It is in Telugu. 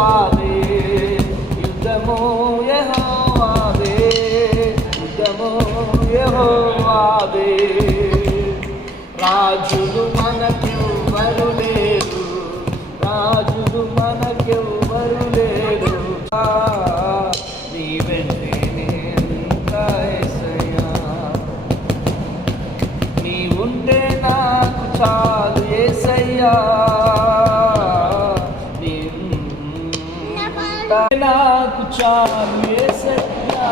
యెహోవాదే, యుద్ధము యెహోవాదే, యుద్ధము యెహోవాదే. రాజులు మనకెవ్వరు లేరు, రాజులు మనకెవ్వరు లేరు. నీ వెంటే నేనుంటా యేసయ్యా, నీ ఉంటే నాకు చాలు యేసయ్యా, నీ నాకు చాలు యేసయ్యా.